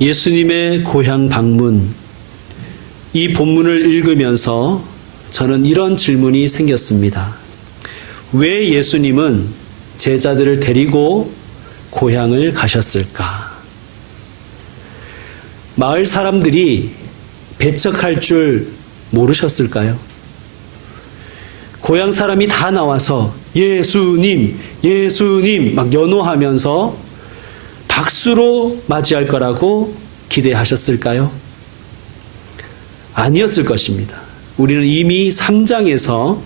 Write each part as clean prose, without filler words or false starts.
예수님의 고향 방문, 이 본문을 읽으면서 저는 이런 질문이 생겼습니다. 왜 예수님은 제자들을 데리고 고향을 가셨을까? 마을 사람들이 배척할 줄 모르셨을까요? 고향 사람이 다 나와서 예수님, 예수님 막 연호하면서 박수로 맞이할 거라고 기대하셨을까요? 아니었을 것입니다. 우리는 이미 3장에서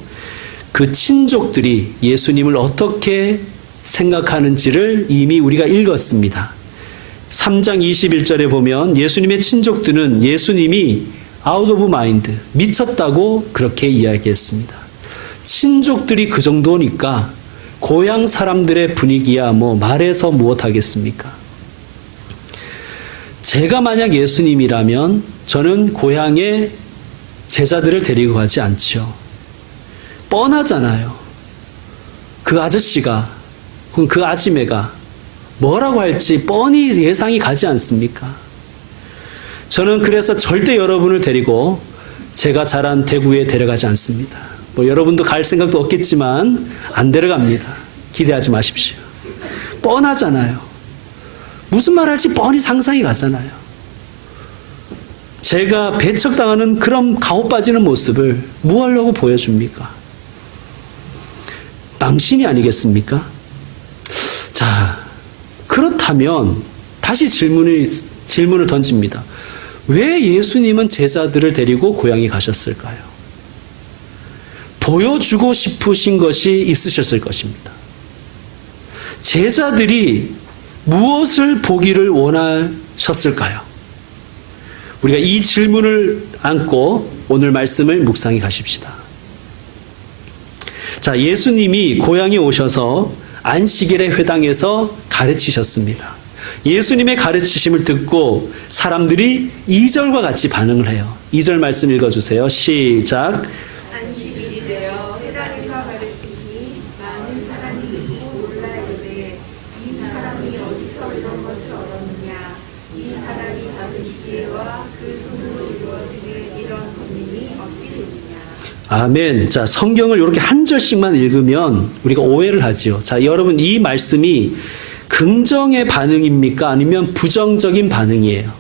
그 친족들이 예수님을 어떻게 생각하는지를 이미 우리가 읽었습니다. 3장 21절에 보면 예수님의 친족들은 예수님이 아웃 오브 마인드, 미쳤다고 그렇게 이야기했습니다. 친족들이 그 정도니까 고향 사람들의 분위기야 뭐 말해서 무엇하겠습니까? 제가 만약 예수님이라면 저는 고향에 제자들을 데리고 가지 않죠. 뻔하잖아요. 그 아저씨가 혹은 그 아지매가 뭐라고 할지 뻔히 예상이 가지 않습니까? 저는 그래서 절대 여러분을 데리고 제가 자란 대구에 데려가지 않습니다. 뭐 여러분도 갈 생각도 없겠지만 안 데려갑니다. 기대하지 마십시오. 뻔하잖아요. 무슨 말 할지 뻔히 상상이 가잖아요. 제가 배척당하는 그런 가오 빠지는 모습을 뭐 하려고 보여줍니까? 망신이 아니겠습니까? 자, 그렇다면 다시 질문을 던집니다. 왜 예수님은 제자들을 데리고 고향에 가셨을까요? 보여주고 싶으신 것이 있으셨을 것입니다. 제자들이 무엇을 보기를 원하셨을까요? 우리가 이 질문을 안고 오늘 말씀을 묵상해 가십시다. 자, 예수님이 고향에 오셔서 안식일의 회당에서 가르치셨습니다. 예수님의 가르치심을 듣고 사람들이 2절과 같이 반응을 해요. 2절 말씀 읽어주세요. 시작. 안식일이 되어 회당에서 가르치시니 많은 사람이 듣고 놀라 이르되 이 사람이 어디서 이런 것을 얻었느냐? 이 사람이 받은 지혜와 그 손으로 이루어지는 이런 권능이 어찌되느냐? 아멘. 자, 성경을 이렇게 한 절씩만 읽으면 우리가 오해를 하지요. 자, 여러분 이 말씀이 긍정의 반응입니까? 아니면 부정적인 반응이에요?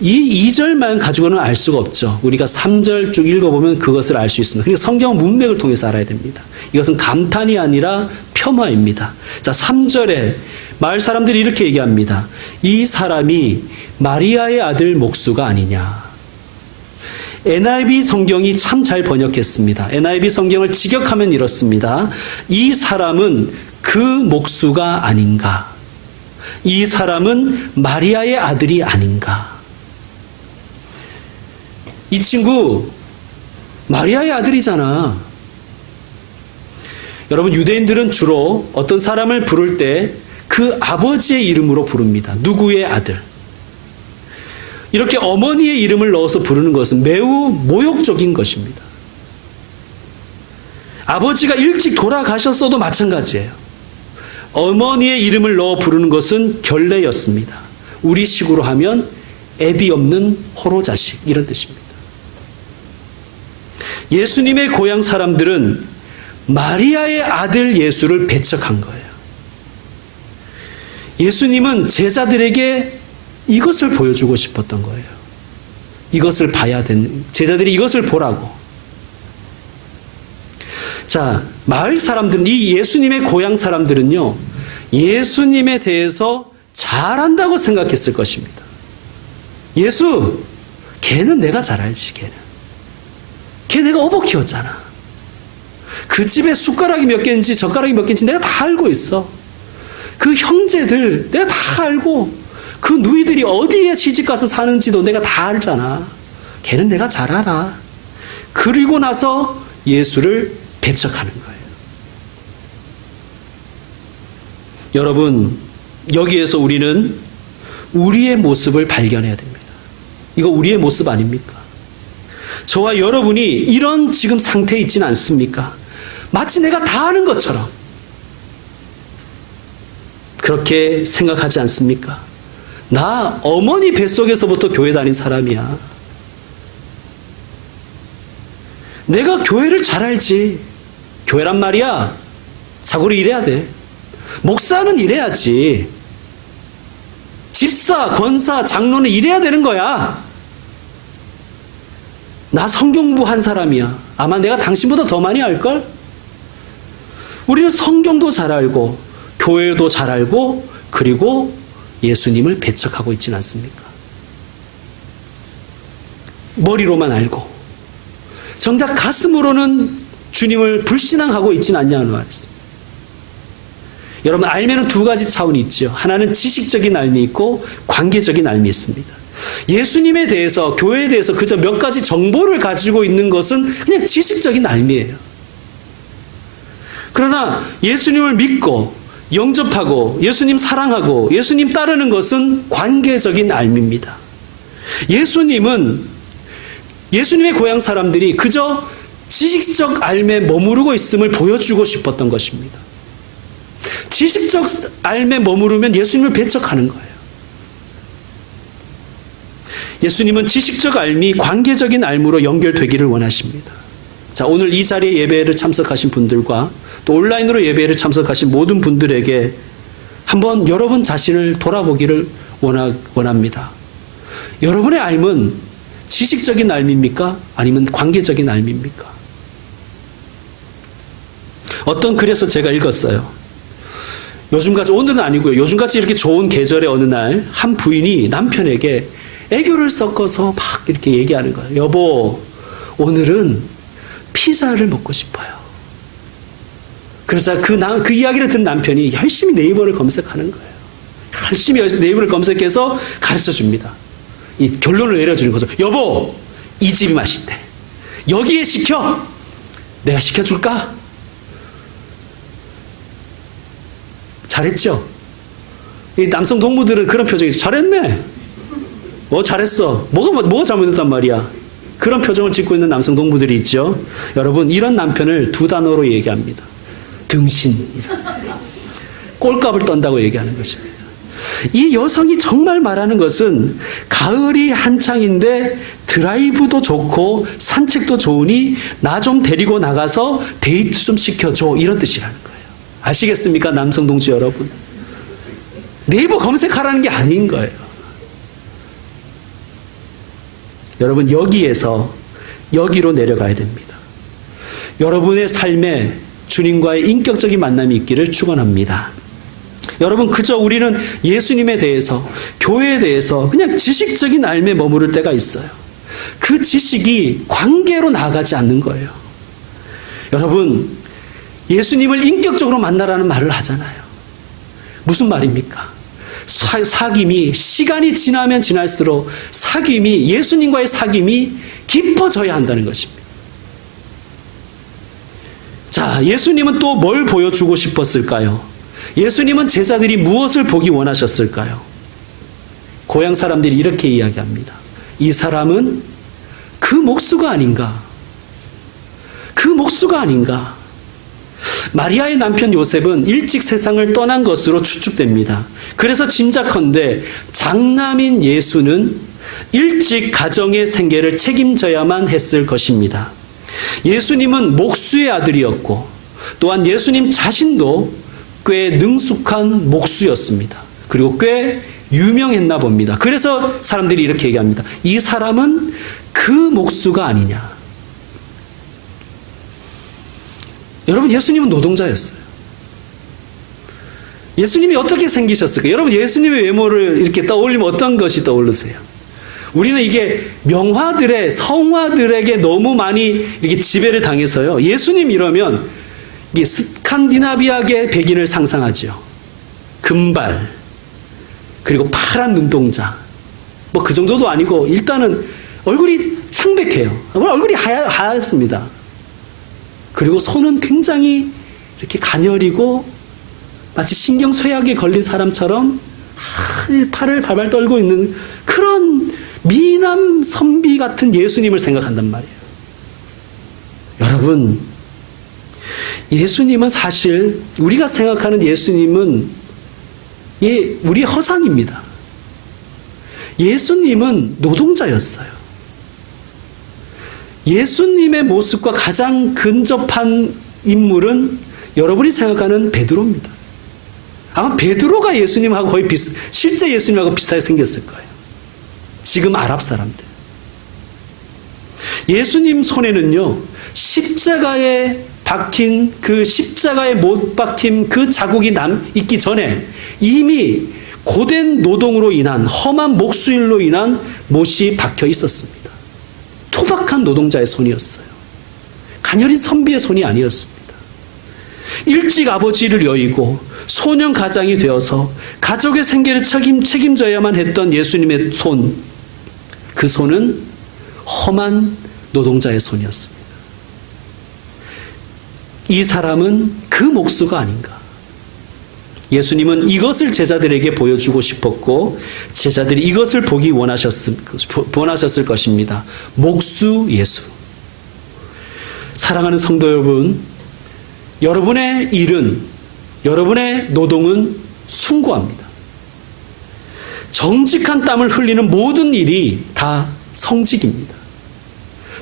이 2절만 가지고는 알 수가 없죠. 우리가 3절 쭉 읽어보면 그것을 알 수 있습니다. 그러니까 성경 문맥을 통해서 알아야 됩니다. 이것은 감탄이 아니라 폄하입니다. 자, 3절에 마을 사람들이 이렇게 얘기합니다. 이 사람이 마리아의 아들 목수가 아니냐. NIV 성경이 참 잘 번역했습니다. NIV 성경을 직역하면 이렇습니다. 이 사람은 그 목수가 아닌가? 이 사람은 마리아의 아들이 아닌가? 이 친구 마리아의 아들이잖아. 여러분, 유대인들은 주로 어떤 사람을 부를 때 그 아버지의 이름으로 부릅니다. 누구의 아들. 이렇게 어머니의 이름을 넣어서 부르는 것은 매우 모욕적인 것입니다. 아버지가 일찍 돌아가셨어도 마찬가지예요. 어머니의 이름을 넣어 부르는 것은 결례였습니다. 우리 식으로 하면 애비 없는 호로 자식 이런 뜻입니다. 예수님의 고향 사람들은 마리아의 아들 예수를 배척한 거예요. 예수님은 제자들에게 이것을 보여주고 싶었던 거예요. 이것을 봐야 되는, 제자들이 이것을 보라고. 자, 마을 사람들은, 이 예수님의 고향 사람들은요, 예수님에 대해서 잘한다고 생각했을 것입니다. 예수, 걔는 내가 잘 알지, 걔는. 걔 내가 어버 키웠잖아. 그 집에 숟가락이 몇 개인지 젓가락이 몇 개인지 내가 다 알고 있어. 그 형제들 내가 다 알고, 그 누이들이 어디에 시집가서 사는지도 내가 다 알잖아. 걔는 내가 잘 알아. 그리고 나서 예수를 배척하는 거예요. 여러분, 여기에서 우리는 우리의 모습을 발견해야 됩니다. 이거 우리의 모습 아닙니까? 저와 여러분이 이런 지금 상태에 있지는 않습니까? 마치 내가 다 아는 것처럼 그렇게 생각하지 않습니까? 나 어머니 뱃속에서부터 교회 다닌 사람이야. 내가 교회를 잘 알지. 교회란 말이야. 자고로 일해야 돼. 목사는 일해야지. 집사, 권사, 장로는 일해야 되는 거야. 나 성경부 한 사람이야. 아마 내가 당신보다 더 많이 알걸? 우리는 성경도 잘 알고 교회도 잘 알고 그리고 예수님을 배척하고 있지는 않습니까? 머리로만 알고 정작 가슴으로는 주님을 불신앙하고 있지는 않냐는 말이죠. 여러분, 알면은 두 가지 차원이 있죠. 하나는 지식적인 알미 있고 관계적인 알미 있습니다. 예수님에 대해서, 교회에 대해서 그저 몇 가지 정보를 가지고 있는 것은 그냥 지식적인 알미예요. 그러나 예수님을 믿고 영접하고 예수님 사랑하고 예수님 따르는 것은 관계적인 알미입니다. 예수님의 고향 사람들이 그저 지식적 알미에 머무르고 있음을 보여주고 싶었던 것입니다. 지식적 알미에 머무르면 예수님을 배척하는 거예요. 예수님은 지식적 알미, 관계적인 알무로 연결되기를 원하십니다. 자, 오늘 이 자리에 예배를 참석하신 분들과 또 온라인으로 예배를 참석하신 모든 분들에게 한번 여러분 자신을 돌아보기를 원합니다. 여러분의 알은 지식적인 알미입니까? 아니면 관계적인 알미입니까? 어떤 글에서 제가 읽었어요. 요즘같이, 오늘은 아니고요. 요즘같이 이렇게 좋은 계절의 어느 날 한 부인이 남편에게 애교를 섞어서 막 이렇게 얘기하는 거예요. 여보, 오늘은 피자를 먹고 싶어요. 그래서 그 이야기를 듣는 남편이 열심히 네이버를 검색하는 거예요. 열심히 네이버를 검색해서 가르쳐 줍니다. 이 결론을 내려주는 거죠. 여보, 이 집이 맛있대. 여기에 시켜. 내가 시켜줄까? 잘했죠? 이 남성 동무들은 그런 표정이 잘했네. 잘했어. 뭐가 잘못됐단 말이야. 그런 표정을 짓고 있는 남성 동무들이 있죠. 여러분, 이런 남편을 두 단어로 얘기합니다. 등신. 꼴값을 떤다고 얘기하는 것입니다. 이 여성이 정말 말하는 것은 가을이 한창인데 드라이브도 좋고 산책도 좋으니 나 좀 데리고 나가서 데이트 좀 시켜줘, 이런 뜻이라는 거예요. 아시겠습니까, 남성 동지 여러분? 네이버 검색하라는 게 아닌 거예요. 여러분, 여기에서 여기로 내려가야 됩니다. 여러분의 삶에 주님과의 인격적인 만남이 있기를 축원합니다. 여러분, 그저 우리는 예수님에 대해서, 교회에 대해서 그냥 지식적인 알미에 머무를 때가 있어요. 그 지식이 관계로 나아가지 않는 거예요. 여러분, 예수님을 인격적으로 만나라는 말을 하잖아요. 무슨 말입니까? 사귐이 시간이 지나면 지날수록 예수님과의 사귐이 깊어져야 한다는 것입니다. 자, 예수님은 또 뭘 보여주고 싶었을까요? 예수님은 제자들이 무엇을 보기 원하셨을까요? 고향 사람들이 이렇게 이야기합니다. 이 사람은 그 목수가 아닌가? 그 목수가 아닌가? 마리아의 남편 요셉은 일찍 세상을 떠난 것으로 추측됩니다. 그래서 짐작컨대 장남인 예수는 일찍 가정의 생계를 책임져야만 했을 것입니다. 예수님은 목수의 아들이었고 또한 예수님 자신도 꽤 능숙한 목수였습니다. 그리고 꽤 유명했나 봅니다. 그래서 사람들이 이렇게 얘기합니다. 이 사람은 그 목수가 아니냐. 여러분, 예수님은 노동자였어요. 예수님이 어떻게 생기셨을까요? 여러분, 예수님의 외모를 이렇게 떠올리면 어떤 것이 떠오르세요? 우리는 이게 명화들의, 성화들에게 너무 많이 이렇게 지배를 당해서요. 예수님 이러면 이 스칸디나비아계 백인을 상상하죠. 금발, 그리고 파란 눈동자. 뭐 그 정도도 아니고 일단은 얼굴이 창백해요. 얼굴이 하얗습니다. 그리고 손은 굉장히 이렇게 가녀리고 마치 신경쇠약에 걸린 사람처럼 팔을 발발 떨고 있는 그런 미남 선비 같은 예수님을 생각한단 말이에요. 여러분, 예수님은 사실 우리가 생각하는 예수님은 우리의 허상입니다. 예수님은 노동자였어요. 예수님의 모습과 가장 근접한 인물은 여러분이 생각하는 베드로입니다. 아마 베드로가 예수님하고 거의 실제 예수님하고 비슷하게 생겼을 거예요. 지금 아랍 사람들. 예수님 손에는요, 십자가에 박힌 그 십자가에 못 박힌 그 자국이 있기 전에 이미 고된 노동으로 인한 험한 목수일로 인한 못이 박혀 있었습니다. 투박한 노동자의 손이었어요. 가녀린 선비의 손이 아니었습니다. 일찍 아버지를 여의고 소년 가장이 되어서 가족의 생계를 책임져야만 했던 예수님의 손, 그 손은 험한 노동자의 손이었습니다. 이 사람은 그 목수가 아닌가. 예수님은 이것을 제자들에게 보여주고 싶었고 제자들이 이것을 보기 원하셨을 것입니다. 목수 예수. 사랑하는 성도 여러분, 여러분의 일은, 여러분의 노동은 숭고합니다. 정직한 땀을 흘리는 모든 일이 다 성직입니다.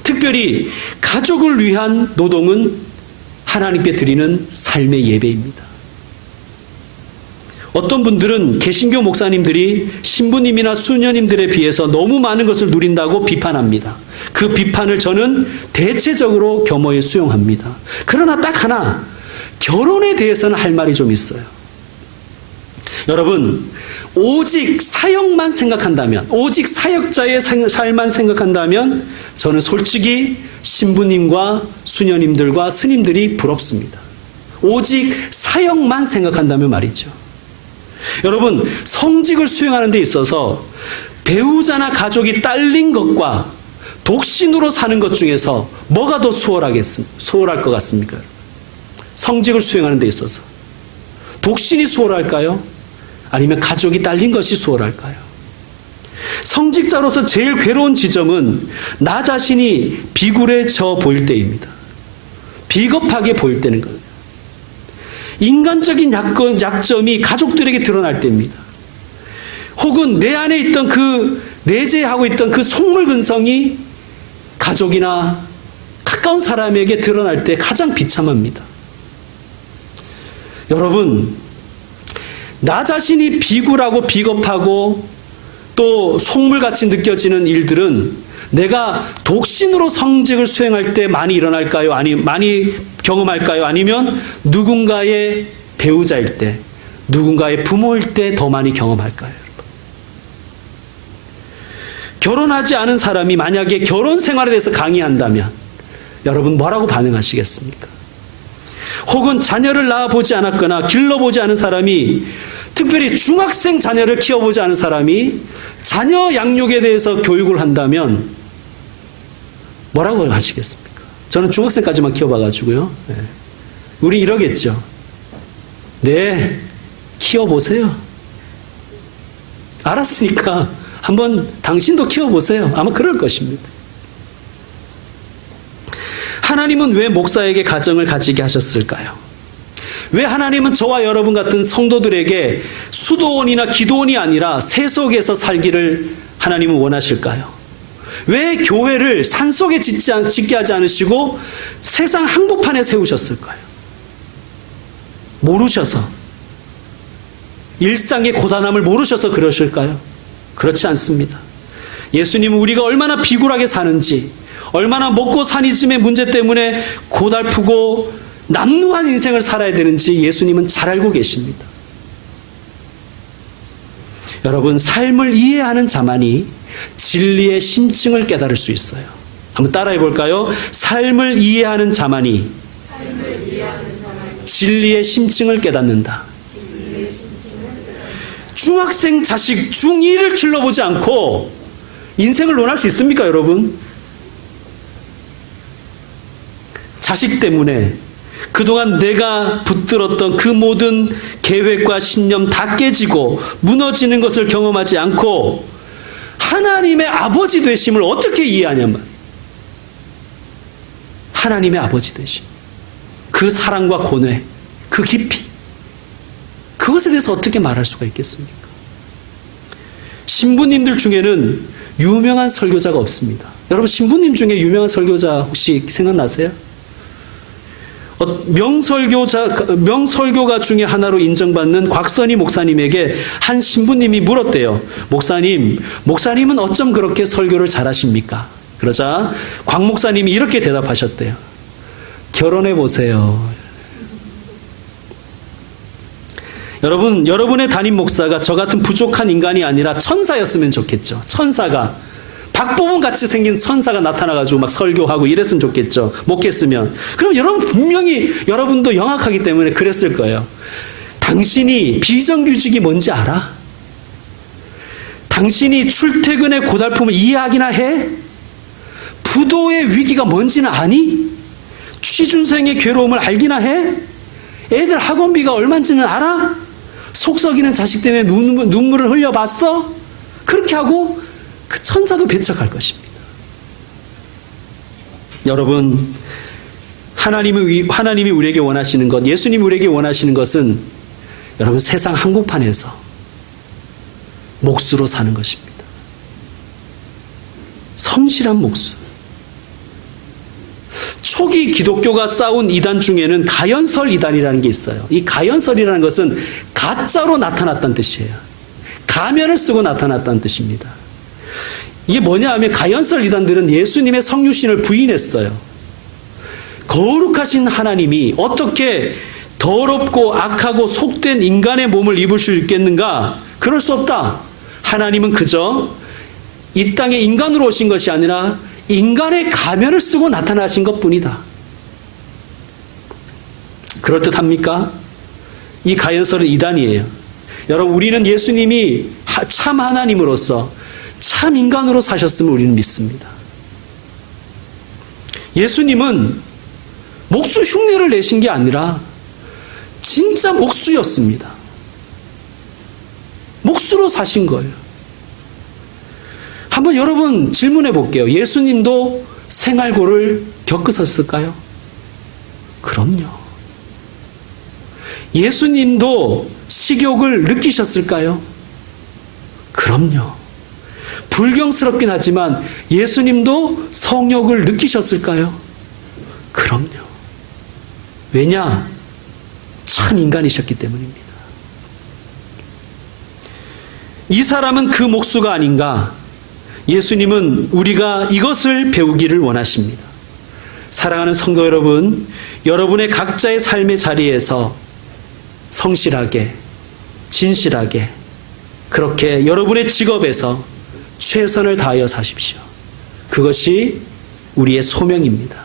특별히 가족을 위한 노동은 하나님께 드리는 삶의 예배입니다. 어떤 분들은 개신교 목사님들이 신부님이나 수녀님들에 비해서 너무 많은 것을 누린다고 비판합니다. 그 비판을 저는 대체적으로 겸허히 수용합니다. 그러나 딱 하나, 결혼에 대해서는 할 말이 좀 있어요. 여러분, 오직 사역만 생각한다면, 오직 사역자의 삶만 생각한다면 저는 솔직히 신부님과 수녀님들과 스님들이 부럽습니다. 오직 사역만 생각한다면 말이죠. 여러분, 성직을 수행하는 데 있어서 배우자나 가족이 딸린 것과 독신으로 사는 것 중에서 뭐가 더 수월할 것 같습니까? 성직을 수행하는 데 있어서 독신이 수월할까요? 아니면 가족이 딸린 것이 수월할까요? 성직자로서 제일 괴로운 지점은 나 자신이 비굴해져 보일 때입니다. 비겁하게 보일 때는 거예요. 인간적인 약점이 가족들에게 드러날 때입니다. 혹은 내 안에 있던 그 내재하고 있던 그 속물근성이 가족이나 가까운 사람에게 드러날 때 가장 비참합니다. 여러분, 나 자신이 비굴하고 비겁하고 또 속물같이 느껴지는 일들은 내가 독신으로 성직을 수행할 때 많이 일어날까요? 많이 경험할까요? 아니면 누군가의 배우자일 때, 누군가의 부모일 때 더 많이 경험할까요? 결혼하지 않은 사람이 만약에 결혼 생활에 대해서 강의한다면 여러분 뭐라고 반응하시겠습니까? 혹은 자녀를 낳아보지 않았거나 길러보지 않은 사람이, 특별히 중학생 자녀를 키워보지 않은 사람이 자녀 양육에 대해서 교육을 한다면 뭐라고 하시겠습니까? 저는 중학생까지만 키워봐가지고요. 우리 이러겠죠. 네, 키워보세요. 알았으니까 한번 당신도 키워보세요. 아마 그럴 것입니다. 하나님은 왜 목사에게 가정을 가지게 하셨을까요? 왜 하나님은 저와 여러분 같은 성도들에게 수도원이나 기도원이 아니라 세속에서 살기를 하나님은 원하실까요? 왜 교회를 산속에 짓게 하지 않으시고 세상 한복판에 세우셨을까요? 모르셔서, 일상의 고단함을 모르셔서 그러실까요? 그렇지 않습니다. 예수님은 우리가 얼마나 비굴하게 사는지, 얼마나 먹고 사니즘의 문제 때문에 고달프고 남루한 인생을 살아야 되는지 예수님은 잘 알고 계십니다. 여러분, 삶을 이해하는 자만이 진리의 심층을 깨달을 수 있어요. 한번 따라해 볼까요? 삶을 이해하는 자만이 진리의 심층을 깨닫는다. 중학생 자식 중2를 길러보지 않고 인생을 논할 수 있습니까, 여러분? 자식 때문에 그동안 내가 붙들었던 그 모든 계획과 신념 다 깨지고 무너지는 것을 경험하지 않고 하나님의 아버지 되심을 어떻게 이해하냐면, 하나님의 아버지 되심, 그 사랑과 고뇌, 그 깊이, 그것에 대해서 어떻게 말할 수가 있겠습니까? 신부님들 중에는 유명한 설교자가 없습니다. 여러분 신부님 중에 유명한 설교자 혹시 생각나세요? 명설교가 중에 하나로 인정받는 곽선희 목사님에게 한 신부님이 물었대요. 목사님은 어쩜 그렇게 설교를 잘하십니까? 그러자 곽 목사님이 이렇게 대답하셨대요. 결혼해 보세요. 여러분의 담임 목사가 저 같은 부족한 인간이 아니라 천사였으면 좋겠죠. 천사가 박보분 같이 생긴 천사가 나타나가지고 막 설교하고 이랬으면 좋겠죠. 목했으면. 그럼 여러분 분명히 여러분도 영악하기 때문에 그랬을 거예요. 당신이 비정규직이 뭔지 알아? 당신이 출퇴근의 고달픔을 이해하기나 해? 부도의 위기가 뭔지는 아니? 취준생의 괴로움을 알기나 해? 애들 학원비가 얼마인지는 알아? 속 썩이는 자식 때문에 눈물을 흘려봤어? 그렇게 하고 그 천사도 배척할 것입니다. 여러분, 하나님이 우리에게 원하시는 것, 예수님이 우리에게 원하시는 것은 여러분 세상 한복판에서 몫으로 사는 것입니다. 성실한 몫. 초기 기독교가 싸운 이단 중에는 가연설 이단이라는 게 있어요. 이 가연설이라는 것은 가짜로 나타났다는 뜻이에요. 가면을 쓰고 나타났다는 뜻입니다. 이게 뭐냐 하면 가연설 이단들은 예수님의 성육신을 부인했어요. 거룩하신 하나님이 어떻게 더럽고 악하고 속된 인간의 몸을 입을 수 있겠는가? 그럴 수 없다. 하나님은 그저 이 땅에 인간으로 오신 것이 아니라 인간의 가면을 쓰고 나타나신 것뿐이다. 그럴듯합니까? 이 가연설은 이단이에요. 여러분, 우리는 예수님이 참 하나님으로서 참 인간으로 사셨음을 우리는 믿습니다. 예수님은 목수 흉내를 내신 게 아니라 진짜 목수였습니다. 목수로 사신 거예요. 한번 여러분 질문해 볼게요. 예수님도 생활고를 겪으셨을까요? 그럼요. 예수님도 식욕을 느끼셨을까요? 그럼요. 불경스럽긴 하지만 예수님도 성욕을 느끼셨을까요? 그럼요. 왜냐? 참 인간이셨기 때문입니다. 이 사람은 그 목수가 아닌가? 예수님은 우리가 이것을 배우기를 원하십니다. 사랑하는 성도 여러분, 여러분의 각자의 삶의 자리에서 성실하게, 진실하게, 그렇게 여러분의 직업에서 최선을 다하여 사십시오. 그것이 우리의 소명입니다.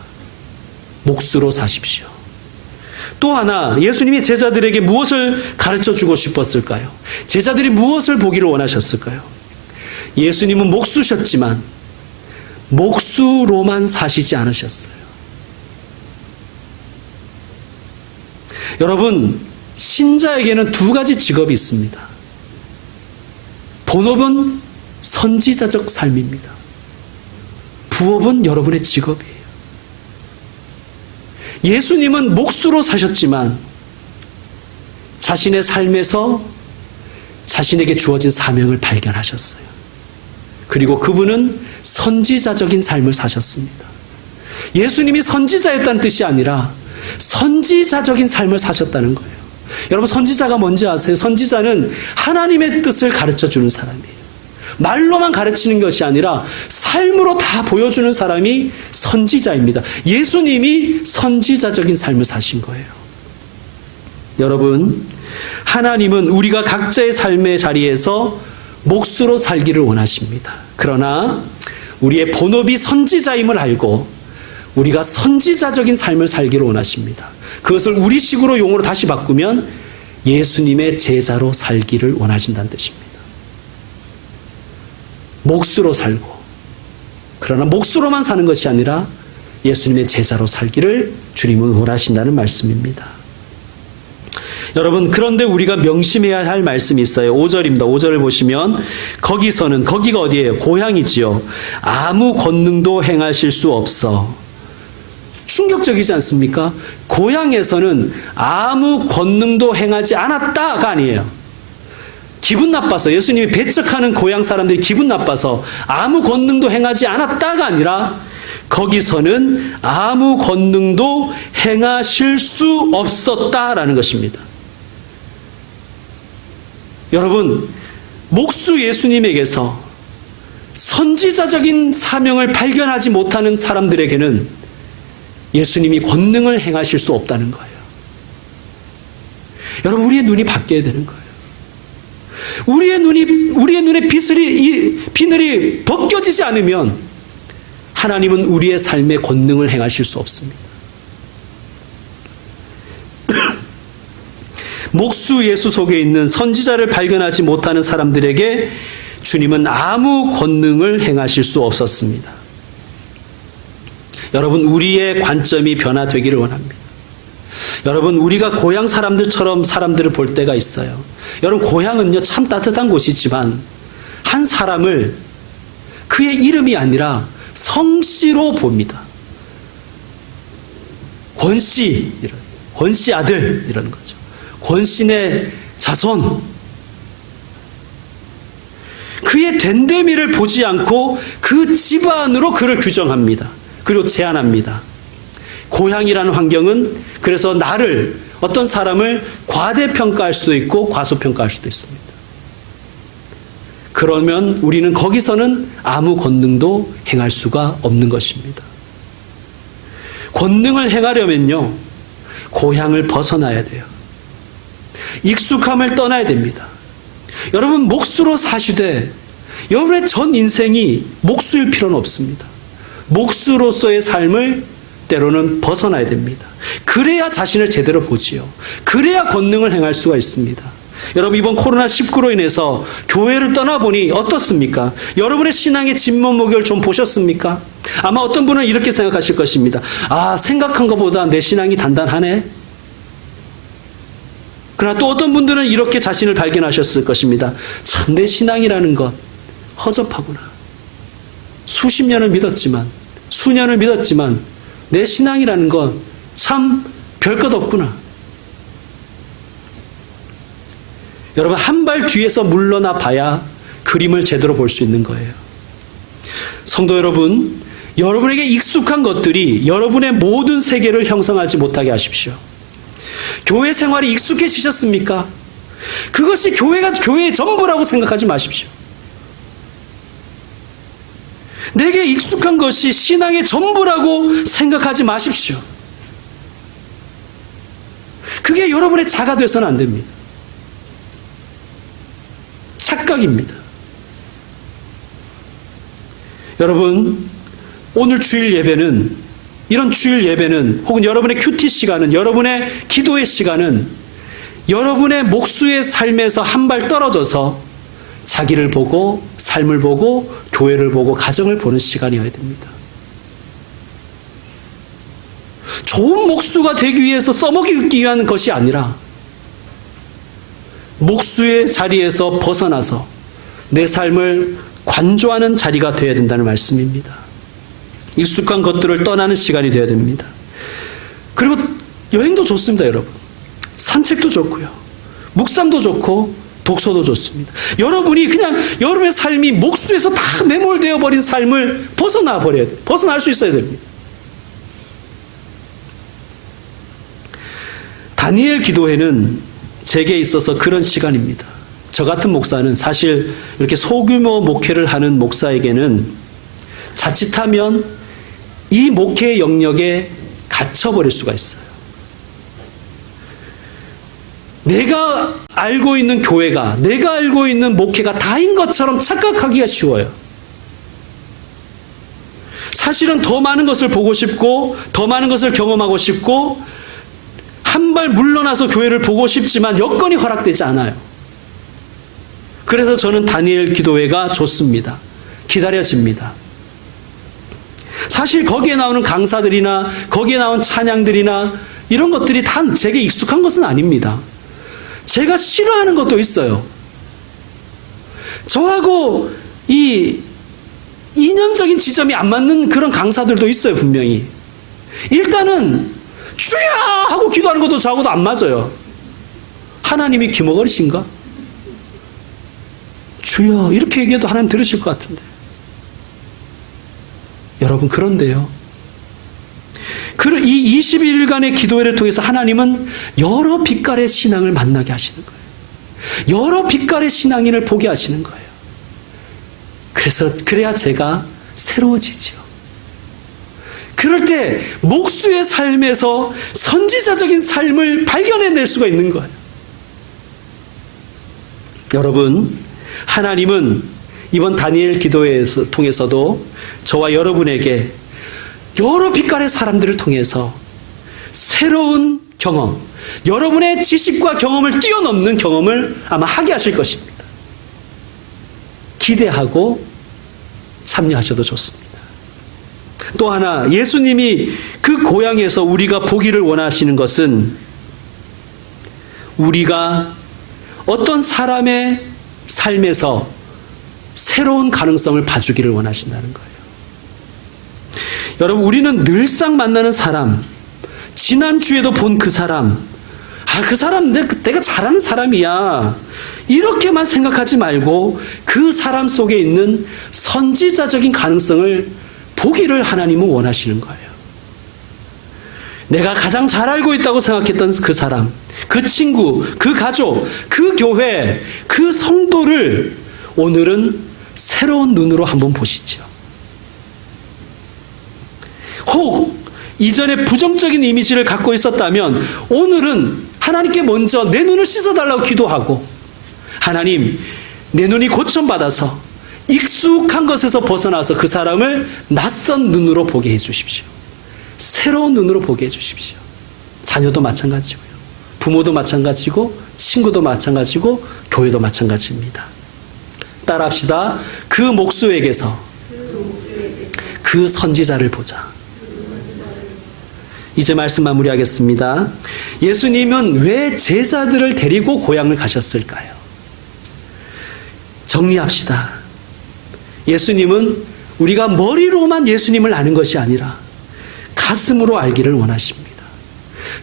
몫으로 사십시오. 또 하나, 예수님이 제자들에게 무엇을 가르쳐 주고 싶었을까요? 제자들이 무엇을 보기를 원하셨을까요? 예수님은 목수셨지만 목수로만 사시지 않으셨어요. 여러분, 신자에게는 두 가지 직업이 있습니다. 본업은 선지자적 삶입니다. 부업은 여러분의 직업이에요. 예수님은 목수로 사셨지만 자신의 삶에서 자신에게 주어진 사명을 발견하셨어요. 그리고 그분은 선지자적인 삶을 사셨습니다. 예수님이 선지자였다는 뜻이 아니라 선지자적인 삶을 사셨다는 거예요. 여러분, 선지자가 뭔지 아세요? 선지자는 하나님의 뜻을 가르쳐주는 사람이에요. 말로만 가르치는 것이 아니라 삶으로 다 보여주는 사람이 선지자입니다. 예수님이 선지자적인 삶을 사신 거예요. 여러분, 하나님은 우리가 각자의 삶의 자리에서 몫으로 살기를 원하십니다. 그러나 우리의 본업이 선지자임을 알고 우리가 선지자적인 삶을 살기를 원하십니다. 그것을 우리식으로 용어로 다시 바꾸면 예수님의 제자로 살기를 원하신다는 뜻입니다. 몫으로 살고, 그러나 몫으로만 사는 것이 아니라 예수님의 제자로 살기를 주님은 원하신다는 말씀입니다. 여러분, 그런데 우리가 명심해야 할 말씀이 있어요. 5절입니다. 5절을 보시면 거기가 어디예요? 고향이지요. 아무 권능도 행하실 수 없어. 충격적이지 않습니까? 고향에서는 아무 권능도 행하지 않았다가 아니에요. 기분 나빠서, 예수님이 배척하는 고향 사람들이 기분 나빠서 아무 권능도 행하지 않았다가 아니라 거기서는 아무 권능도 행하실 수 없었다라는 것입니다. 여러분, 목수 예수님에게서 선지자적인 사명을 발견하지 못하는 사람들에게는 예수님이 권능을 행하실 수 없다는 거예요. 여러분, 우리의 눈이 바뀌어야 되는 거예요. 우리의 눈에 비늘이 벗겨지지 않으면 하나님은 우리의 삶에 권능을 행하실 수 없습니다. 목수 예수 속에 있는 선지자를 발견하지 못하는 사람들에게 주님은 아무 권능을 행하실 수 없었습니다. 여러분, 우리의 관점이 변화되기를 원합니다. 여러분, 우리가 고향 사람들처럼 사람들을 볼 때가 있어요. 여러분, 고향은요 참 따뜻한 곳이지만 한 사람을 그의 이름이 아니라 성씨로 봅니다. 권씨, 권씨 아들 이런 거죠. 권씨네 자손. 그의 된데미를 보지 않고 그 집안으로 그를 규정합니다. 그리고 제한합니다. 고향이라는 환경은 그래서 나를, 어떤 사람을 과대평가할 수도 있고 과소평가할 수도 있습니다. 그러면 우리는 거기서는 아무 권능도 행할 수가 없는 것입니다. 권능을 행하려면요, 고향을 벗어나야 돼요. 익숙함을 떠나야 됩니다. 여러분, 목수로 사시되 여러분의 전 인생이 목수일 필요는 없습니다. 목수로서의 삶을 때로는 벗어나야 됩니다. 그래야 자신을 제대로 보지요. 그래야 권능을 행할 수가 있습니다. 여러분, 이번 코로나19로 인해서 교회를 떠나보니 어떻습니까? 여러분의 신앙의 진면목을 좀 보셨습니까? 아마 어떤 분은 이렇게 생각하실 것입니다. 아, 생각한 것보다 내 신앙이 단단하네. 그러나 또 어떤 분들은 이렇게 자신을 발견하셨을 것입니다. 참, 내 신앙이라는 것 허접하구나. 수십 년을 믿었지만, 수년을 믿었지만 내 신앙이라는 건 참 별것 없구나. 여러분, 한 발 뒤에서 물러나 봐야 그림을 제대로 볼 수 있는 거예요. 성도 여러분, 여러분에게 익숙한 것들이 여러분의 모든 세계를 형성하지 못하게 하십시오. 교회 생활이 익숙해지셨습니까? 그것이 교회가 교회의 전부라고 생각하지 마십시오. 내게 익숙한 것이 신앙의 전부라고 생각하지 마십시오. 그게 여러분의 자가 되어서는 안 됩니다. 착각입니다. 여러분, 오늘 주일 예배는, 이런 주일 예배는, 혹은 여러분의 큐티 시간은, 여러분의 기도의 시간은 여러분의 목수의 삶에서 한 발 떨어져서 자기를 보고, 삶을 보고, 교회를 보고, 가정을 보는 시간이어야 됩니다. 좋은 목수가 되기 위해서 써먹기 위한 것이 아니라 목수의 자리에서 벗어나서 내 삶을 관조하는 자리가 되어야 된다는 말씀입니다. 익숙한 것들을 떠나는 시간이 되어야 됩니다. 그리고 여행도 좋습니다, 여러분. 산책도 좋고요. 묵상도 좋고 독서도 좋습니다. 여러분이 그냥 여러분의 삶이 목수에서 다 매몰되어 버린 삶을 벗어나 버려야 돼요. 벗어날 수 있어야 됩니다. 다니엘 기도회는 제게 있어서 그런 시간입니다. 저 같은 목사는 사실 이렇게 소규모 목회를 하는 목사에게는 자칫하면 이 목회의 영역에 갇혀버릴 수가 있어요. 내가 알고 있는 교회가, 내가 알고 있는 목회가 다인 것처럼 착각하기가 쉬워요. 사실은 더 많은 것을 보고 싶고, 더 많은 것을 경험하고 싶고, 한 발 물러나서 교회를 보고 싶지만 여건이 허락되지 않아요. 그래서 저는 다니엘 기도회가 좋습니다. 기다려집니다. 사실 거기에 나오는 강사들이나 거기에 나온 찬양들이나 이런 것들이 다 제게 익숙한 것은 아닙니다. 제가 싫어하는 것도 있어요. 저하고 이 이념적인 지점이 안 맞는 그런 강사들도 있어요, 분명히. 일단은 주야! 하고 기도하는 것도 저하고도 안 맞아요. 하나님이 기머거리신가? 주여 이렇게 얘기해도 하나님 들으실 것 같은데. 여러분 그런데요. 이 21일간의 기도회를 통해서 하나님은 여러 빛깔의 신앙을 만나게 하시는 거예요. 여러 빛깔의 신앙인을 보게 하시는 거예요. 그래야 제가 새로워지죠. 그럴 때 목수의 삶에서 선지자적인 삶을 발견해낼 수가 있는 거예요. 여러분, 하나님은 이번 다니엘 기도회에서 통해서도 저와 여러분에게 여러 빛깔의 사람들을 통해서 새로운 경험, 여러분의 지식과 경험을 뛰어넘는 경험을 아마 하게 하실 것입니다. 기대하고 참여하셔도 좋습니다. 또 하나, 예수님이 그 고향에서 우리가 보기를 원하시는 것은 우리가 어떤 사람의 삶에서 새로운 가능성을 봐주기를 원하신다는 거예요. 여러분, 우리는 늘상 만나는 사람, 지난주에도 본 그 사람, 그 사람 내가 잘하는 사람이야, 이렇게만 생각하지 말고 그 사람 속에 있는 선지자적인 가능성을 보기를 하나님은 원하시는 거예요. 내가 가장 잘 알고 있다고 생각했던 그 사람, 그 친구, 그 가족, 그 교회, 그 성도를 오늘은 새로운 눈으로 한번 보시죠. 혹 이전에 부정적인 이미지를 갖고 있었다면 오늘은 하나님께 먼저 내 눈을 씻어달라고 기도하고, 하나님, 내 눈이 고침받아서 익숙한 것에서 벗어나서 그 사람을 낯선 눈으로 보게 해주십시오. 새로운 눈으로 보게 해주십시오. 자녀도 마찬가지고요. 부모도 마찬가지고, 친구도 마찬가지고, 교회도 마찬가지입니다. 따라합시다. 그 목수에게서 그 선지자를 보자. 이제 말씀 마무리하겠습니다. 예수님은 왜 제자들을 데리고 고향을 가셨을까요? 정리합시다. 예수님은 우리가 머리로만 예수님을 아는 것이 아니라 가슴으로 알기를 원하십니다.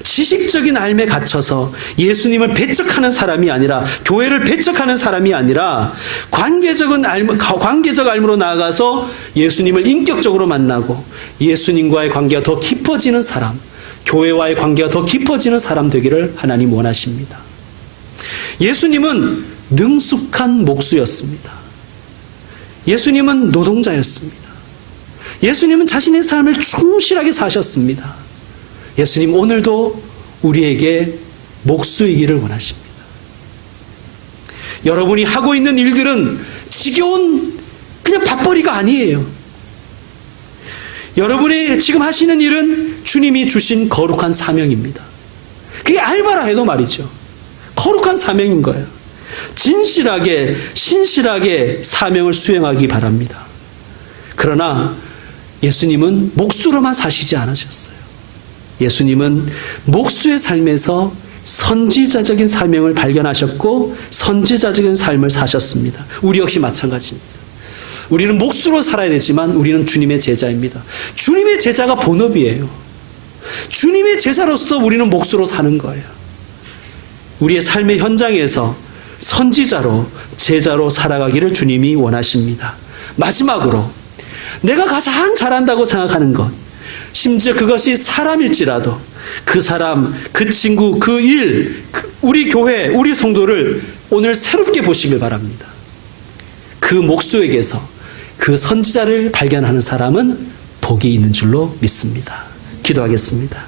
지식적인 알매 갇혀서 예수님을 배척하는 사람이 아니라, 교회를 배척하는 사람이 아니라 관계적 알무로 나아가서 예수님을 인격적으로 만나고 예수님과의 관계가 더 깊어지는 사람, 교회와의 관계가 더 깊어지는 사람 되기를 하나님 원하십니다. 예수님은 능숙한 목수였습니다. 예수님은 노동자였습니다. 예수님은 자신의 삶을 충실하게 사셨습니다. 예수님 오늘도 우리에게 목수이기를 원하십니다. 여러분이 하고 있는 일들은 지겨운 그냥 밥벌이가 아니에요. 여러분이 지금 하시는 일은 주님이 주신 거룩한 사명입니다. 그게 알바라 해도 말이죠. 거룩한 사명인 거예요. 진실하게, 신실하게 사명을 수행하기 바랍니다. 그러나 예수님은 목수로만 사시지 않으셨어요. 예수님은 목수의 삶에서 선지자적인 사명을 발견하셨고 선지자적인 삶을 사셨습니다. 우리 역시 마찬가지입니다. 우리는 목수로 살아야 되지만 우리는 주님의 제자입니다. 주님의 제자가 본업이에요. 주님의 제자로서 우리는 목수로 사는 거예요. 우리의 삶의 현장에서 선지자로, 제자로 살아가기를 주님이 원하십니다. 마지막으로, 내가 가장 잘한다고 생각하는 것, 심지어 그것이 사람일지라도 그 사람, 그 친구, 그 일, 우리 교회, 우리 성도를 오늘 새롭게 보시길 바랍니다. 그 목수에게서 그 선지자를 발견하는 사람은 복이 있는 줄로 믿습니다. 기도하겠습니다.